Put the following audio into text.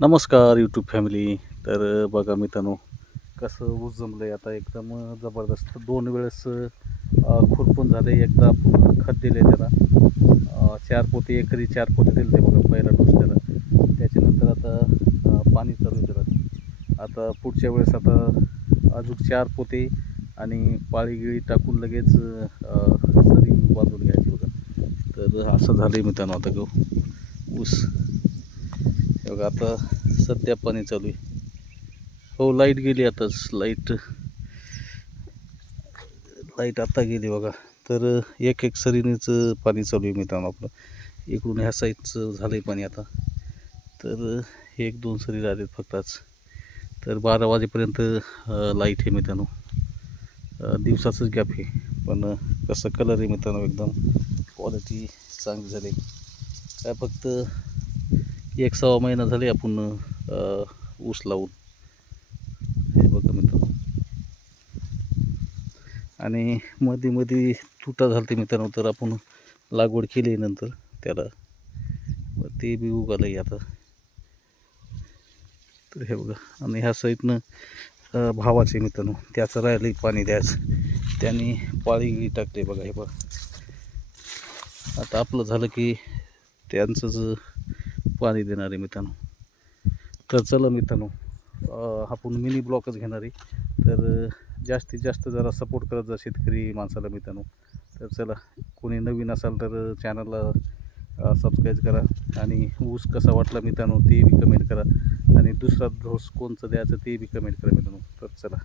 नमस्कार YouTube family. तर बघा मित्रांनो, कसं ऊस जमलं आहे आता एकदम जबरदस्त. 2 वेळेस खुरपून झाले. एकदा आपण खत दिले त्याला, 4 पोते एकरी 4 पोते दिले ते बघा, पहिला डोस त्याला. त्याच्यानंतर आता पाणी चालू आहे त्याला. आता पुढच्या वेळेस आता अजून 4 पोते आणि पाळी गिळी टाकून लगेच सरी बांधून घ्यायची बघा. तर असं झालं आहे मित्रांनो आता ऊस. बघा आता सध्या पाणी चालू आहे. हो, लाईट गेली आताच. लाईट आता गेली बघा. तर एक एक सरीनेच पाणी चालू आहे मित्रांनो आपलं. इकडून ह्या साईडचं झालं आहे पाणी आता. तर 1-2 सरी राहिलेत फक्त आज. तर 12 वाजेपर्यंत लाईट आहे मित्रांनो. दिवसाचंच गॅप आहे, पण कसं कलर आहे मित्रांनो, एकदम क्वालिटी चांगली झाली. काय फक्त 1-1.25 महिना झाले आपण ऊस लावून. हे बघा मित्रांनो. आणि मध्ये तुटा झालते मित्रांनो, तर आपण लागवड केली नंतर त्याला, ते बी उगालं आहे आता. तर हे बघा. आणि ह्या साईडनं भावाचे मित्रांनो, त्याचं राहिलं पाणी द्यायचं. त्यांनी पाळी गिळी टाकते बघा. हे बघा, आता आपलं झालं की त्यांचंच पाणी देणार आहे मित्रांनो. तर चला मित्रांनो, आपण मिनी ब्लॉकच घेणार आहे. तर जास्तीत जास्त जरा सपोर्ट करत जा शेतकरी माणसाला मित्रांनो. तर चला, कोणी नवीन असाल तर चॅनलला सबस्क्राईब करा. आणि ऊस कसा वाटला मित्रांनो ते बी कमेंट करा. आणि दुसरा डोस कोणचं द्यायचं ते बी कमेंट करा मित्रांनो. तर चला.